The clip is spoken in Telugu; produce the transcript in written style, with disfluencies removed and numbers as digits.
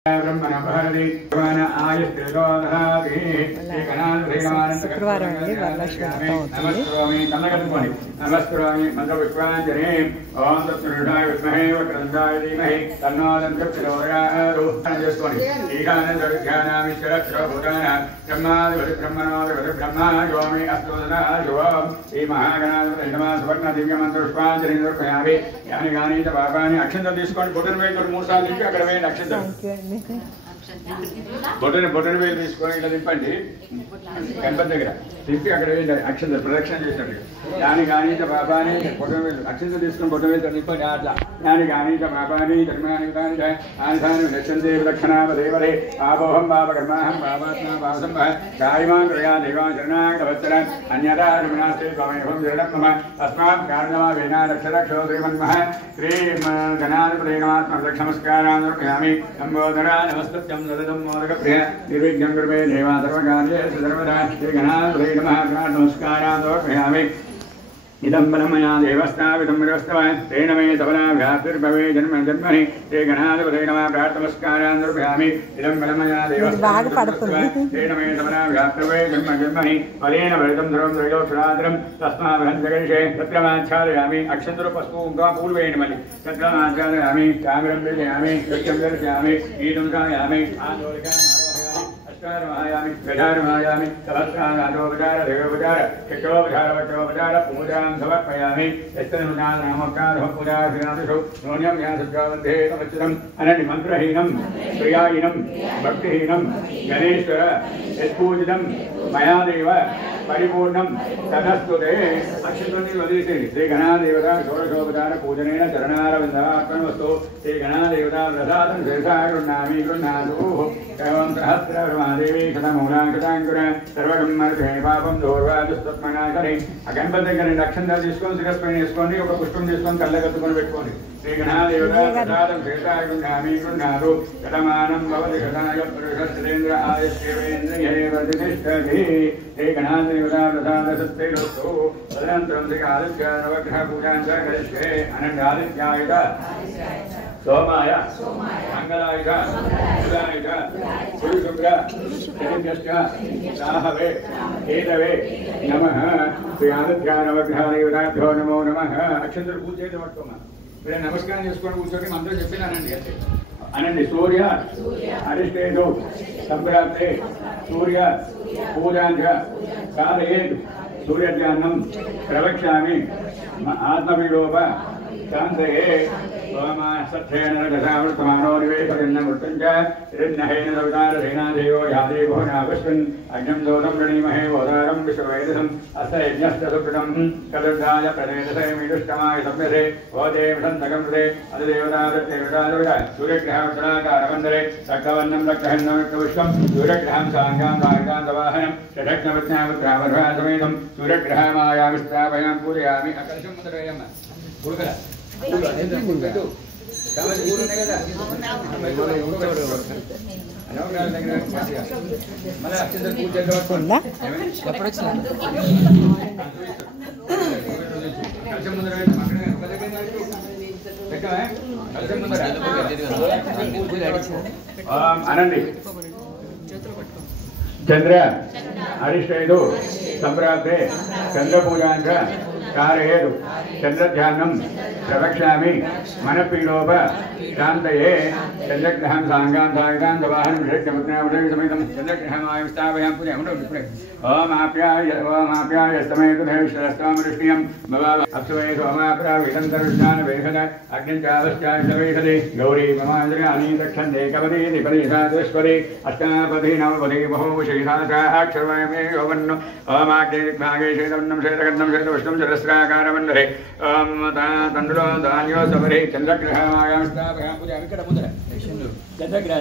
శుక్రవారం అండి వరలక్ష్మి వ్రతం అవుతుంది. నమస్కరామి మంత్రపుష్పాంజలి ఓం తత్పురుషాయ విద్మహే వక్రందాయ ధీమహి తన్నో దంతప్రచోదయాత్ చేసుకోండి. ఈశాన్యధ్యానామిశ్వరక్షరభూతాన బ్రహ్మాధిపతి బ్రహ్మణోధిపతి బ్రహ్మ యోమి అస్తోదనా యువం ఈ మహాగణాధిపతి నమ సువర్ణ దివ్య మంత్రపుష్పాంజలి నిర్వయామి. యాని గాని చ పాపాని అక్షంతలు తీసుకోండి. బొటన వేలు 3 సార్లు తిప్పి అక్కడ వేయండి. అక్షంతలు బొటన వేలు తీసుకొని ఇట్లా తిప్పండి. గణపతి దగ్గర తిప్పి అక్కడ వేయండి. అక్షంతలు ప్రదక్షిణ చేసినట్టు. యాని గాని చ పాపాని బొటన వేలు అక్షంతలు తీసుకొని బొటన వేలు తిప్పండి. అట్లా యాని గాని చ పాపాని ధర్మాని ఆనిధాని లక్ష్యంతే విలక్షణాదేవరే ఆపోహం పాపకర్మాహం పాపాత్మా పాపసం గాయమాన్ క్రియా దేవాన్ శరణాగతవత్సర అన్యదా రమణాస్తే స్వామిహం జడం మమ తస్మాత్ కారణమా వేనారక్షరక్షో శ్రీమన్మః శ్రీం గణాధిపతే నమః నమస్కారాన్ సమర్పయామి. సంబోధనా నమస్తత్యం దదతం మోదకప్రియ నిర్విఘ్నం కుర్మే దేవా సర్వకార్యేషు సర్వదా శ్రీ గణాధిపతే నమః నమస్కారాన్ సమర్పయామి. इदं बलमया देवस्थापितं विरस्तवान् तेन मे सफलाभ्याप्तिर्भवे जन्म जन्मनि श्री गणाधिपते नमः प्रार्थनमस्कारान् समर्पयामि. इदं बलमया देवस्थापितं तेन मे सफलाभ्याप्तिर्भवे जन्म जन्मनि फलेन भरितं सर्वं त्रयोदशरात्रं तस्माभ्यन्तरिषे तत्रमाच्छादयामि. अक्षन्तरूपस्तु पूर्वेण मलि तत्रमाच्छादयामि. कामिरं दर्शयामि. सत्यं दर्शयामि. ईदं धायामि. आन्दोलिकाम् आयामि गजारमायामि सहस्रागाधोपचार देवोपचार चक्रोपचार पूजां समर्पयामि. यस्तनुनामकारो पूजाभिनादिषु नून्यं यासुजावन्धे तमच्युतम् अनन्य मन्त्रहीनं क्रियाहीनं भक्तिहीनं गणेश्वर यत्पूजितं मया देव परिपूर्णं तदस्तुते. अक्षितुनि वदिष्यति श्री गणादेवता षोडशोपचार पूजनेन चरणारविन्दार्पणमस्तु. श्री गणादेवता प्रसादं शेषा गृह्णामि गृह्णातु. एवं सहस्रब्रह्मादेवी शतमूलाङ्कृताङ्कुर सर्वकर्मर्थे पापं దూర్వాదుస్తత్మనాకరి. ఆ గణపతి దగ్గర అక్షంతలు తీసుకొని శిరస్పైన వేసుకోండి. ఒక పుష్పం తీసుకొని కళ్ళకత్తుకొని పెట్టుకోండి. శ్రీ గణాదేవత ప్రసాదం శేషాయ గృహ్ణామి గృహ్ణాతు. శతమానం భవతి శతాయ పురుషశ్రేంద్ర ఆయుష్యేంద్రియే ప్రతిష్టతి. శ్రీ గణాదేవత ప్రసాద సత్యస్తు. తదనంతరం శ్రీ ఆదిత్య నవగ్రహ పూజాం చ కరిష్యే. అనంత ఆదిత్యాయుధ सोमाय मंगलाय बुधाय गुरुशुक्र शनिभ्यश्च राहवे केतवे नमः. श्री आदित्यानवग्रहादेवताभ्यो नमो नमः. अक्षंतल पूजे पట్టుకోమా. మీరు నమస్కారం చేసుకొని కూర్చొని మంత్రం చెప్పిన అనండి. అంతే అనండి. సూర్య అరిష్టేషు సంప్రాప్తే సూర్య పూజాంచ కారయేత్ సూర్యజ్ఞానం ప్రవక్ష్యామి ఆత్మవిలోప శాంతయే. सत्थेन रसावृतमानो निवेशयन्नमृत्युञ्च हिरण्यहेन सवितारसेनादेवो यादेवो नावस्मिन् अग्निं दोतं प्रणीमहे वोदारं विश्ववेदसम् अस्य यज्ञस्य सुकृतं कदर्धाय प्रदेशसेमीदुष्टमाय संयसे वोदेवसन्तकं कृते अधिदेवतादेवता सूर्यग्रहवत्सलाकारमन्दरे रक्तवर्णं रक्तहन्नविष्टं सूर्यग्रहं साङ्गां साङ्गान्तवाहनं षडग्नवत्नावत्रावधासमेतं सूर्यग्रहमायामिष्टाभयां पूजयामि. अकलशं मुद्रयम् गुरुकला అనండి. చంద్ర అరిష్టేదు సంప్రాప్తే చంద్రపూజాంచ कारयेतु. चंद्रध्यानं प्रवक्ष्यामि मनपीडोप शान्तये. चंद्रग्रहं साङ्गां साङ्गां दवाहनं षड्जमुद्रावृतसमेतं चंद्रग्रहमाय स्थापयामि. पुनः ओम आप्याय स्तमेतु देवश्रस्तामृष्टियं भव अप्सुवे सोमाप्रा विदन्तरुष्णान वेहद अग्निचावश्चाय सवेहदे गौरी ममान्द्रयानि दक्षन्ते कवदे दिपरिसादेश्वरे अष्टापदे नवपदे बहुशेषाक्षरवयमे योवन्नो ओम आग्ने दिग्भागे शेतवन्नं शेतकर्णं शेतवष्णं सहस्राकारमण्डले ओम तण्डुलो धान्यो सबरे चंद्रग्रहमायां स्थापयामि. पूजा विकट मुद्र चंद्रग्रह